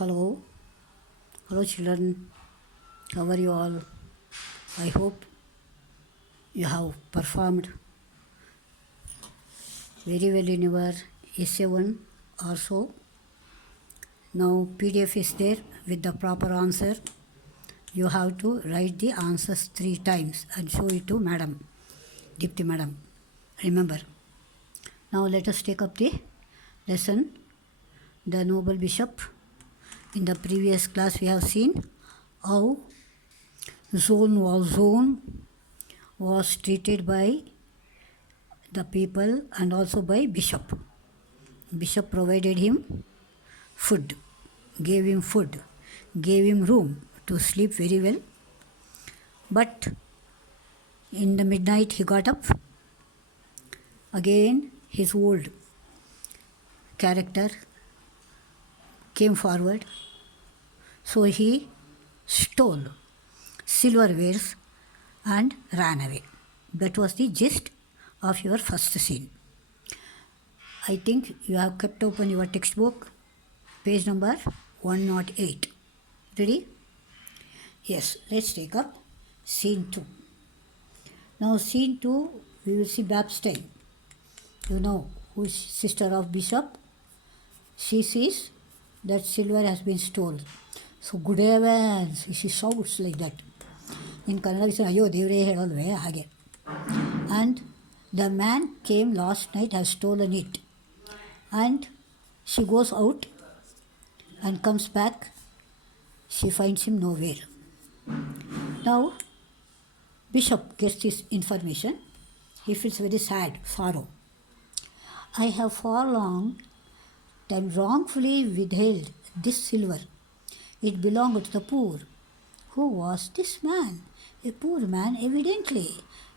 Hello, hello children. How are you all? I hope you have performed very well in your essay one or so. Now PDF is there with the proper answer. You have to write the answers 3 times and show it to Madam, Dipti Madam. Remember. Now let us take up the lesson. The Noble Bishop. In the previous class we have seen how zone was treated by the people and also by Bishop. Bishop provided him food, gave him room to sleep very well. But in the midnight he got up. Again his old character came forward. So he stole silverwares and ran away. That was the gist of your first scene. I think you have kept open your textbook, page number 108. Ready? Yes, let's take up scene 2. Now scene 2, we will see Babstein. You know who is sister of Bishop? She sees that silver has been stolen. So good heavens, she shouts like that. In Kannada we say, Ayo devre hedalve hage. And the man came last night, has stolen it. And she goes out and comes back. She finds him nowhere. Now, Bishop gets this information. He feels very sad, sorrow. I have for long time wrongfully withheld this silver. It belonged to the poor. Who was this man? A poor man, evidently.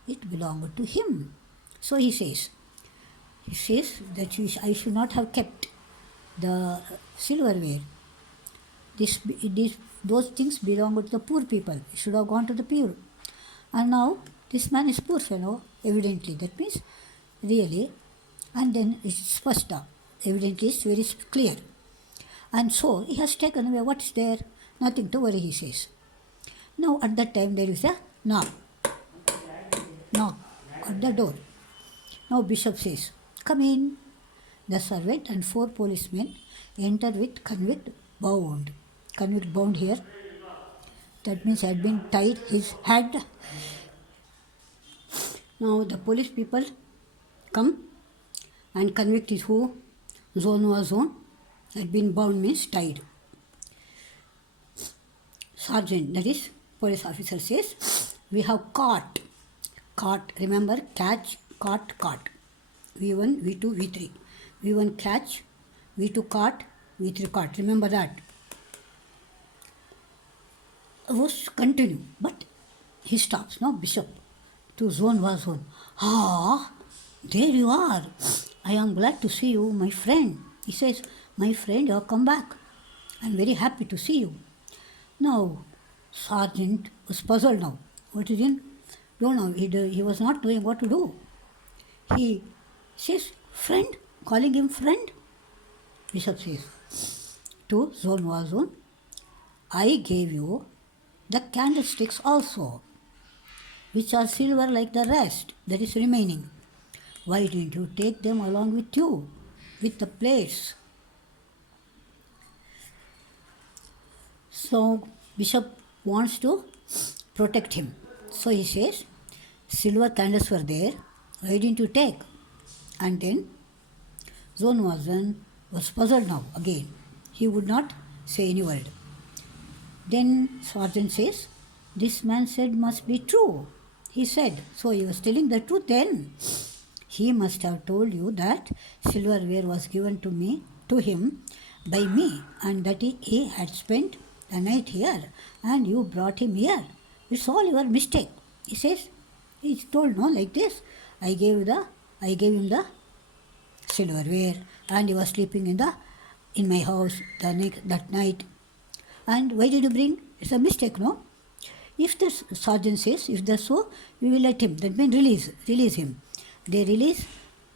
It belonged to him. So he says that I should not have kept the silverware. Those things belonged to the poor people. It should have gone to the poor. And now this man is poor fellow, evidently. That means really. And then it's spashta. Evidently it's very clear. And so he has taken away what is there. Nothing to worry, he says. Now at that time there is a knock at the door. Now Bishop says, come in. The servant and 4 policemen enter with convict bound. Convict bound here. That means had been tied his head. Now the police people come and convict is who? Zone was zone. Had been bound means tied. Sergeant, that is police officer, says, we have caught. Caught, remember, catch, caught. V1, V2, V3. V1 catch, V2 caught, V3 caught. Remember that. Was continue, but he stops. Now Bishop to zone was zone. Ah, there you are. I am glad to see you, my friend. He says, my friend, you have come back. I am very happy to see you. Now, Sergeant was puzzled now. What is in? Don't know. He was not knowing what to do. He says, friend, calling him friend. Bishop says, to zone was zone, I gave you the candlesticks also, which are silver like the rest that is remaining. Why didn't you take them along with you, with the plates? So Bishop wants to protect him. So he says, silver candles were there, why didn't you take? And then Zone was puzzled now again. He would not say any word. Then Sergeant says, this man said must be true. He said, so he was telling the truth then. He must have told you that silverware was given to him by me, and that he had spent the night here and you brought him here. It's all your mistake. He says, he told no like this. I gave him the silverware and he was sleeping in my house that night. And why did you bring? It's a mistake, no? If the sergeant says, if that's so, we will let him. That means release him. They release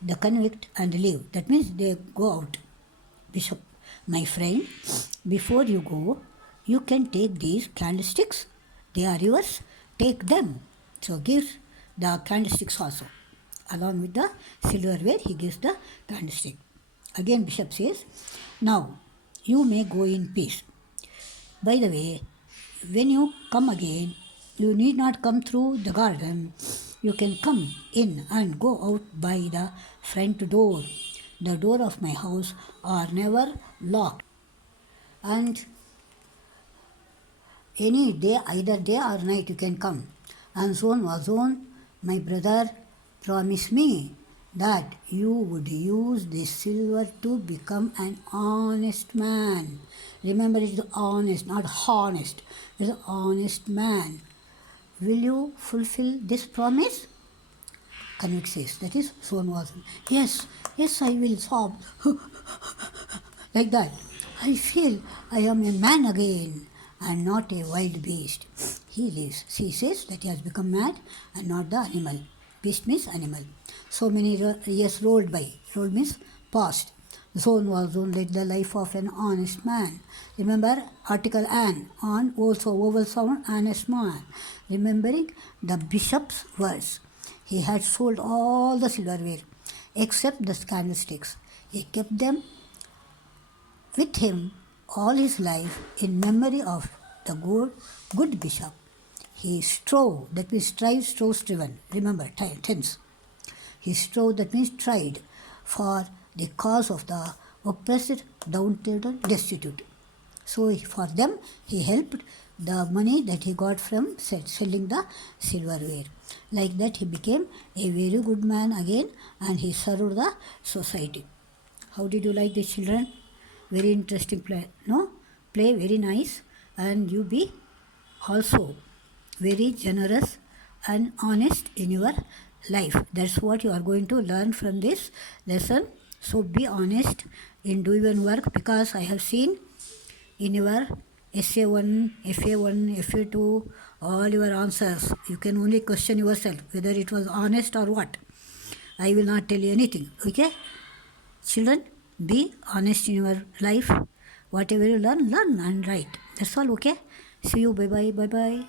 the convict and leave. That means they go out. Bishop My friend, before you go, you can take these candlesticks. They are yours. Take them. So gives the candlesticks also. Along with the silverware, he gives the candlestick. Again, Bishop says, now you may go in peace. By the way, when you come again, you need not come through the garden. You can come in and go out by the front door. The door of my house are never locked. And any day, either day or night, you can come. And Zon Wazon, my brother, promised me that you would use this silver to become an honest man. Remember, it's honest, not honest. It's an honest man. Will you fulfill this promise? Kanvik says, that is Zon Wazon. Yes, yes, I will sob. Like that. I feel I am a man again and not a wild beast. He lives. She says that he has become mad and not the animal. Beast means animal. So many years rolled by. Rolled means past. Zon Wazon led the life of an honest man. Remember article an, on also vowel sound, honest man. Remembering the bishop's words. He had sold all the silverware except the candlesticks. He kept them with him all his life in memory of the good bishop. He strove, that means strive, strove, striven. Remember, tense. He strove, that means tried, for the cause of the oppressed, downtrodden, destitute. So for them, he helped the money that he got from selling the silverware. Like that, he became a very good man again, and he served the society. How did you like the children? Very interesting play, no? Play very nice, and you be also very generous and honest in your life. That's what you are going to learn from this lesson. So be honest in doing your work, because I have seen in your SA1, FA1, FA2, all your answers, you can only question yourself whether it was honest or what. I will not tell you anything, okay? Children, be honest in your life. Whatever you learn and write. That's all, okay? See you. Bye-bye. Bye-bye.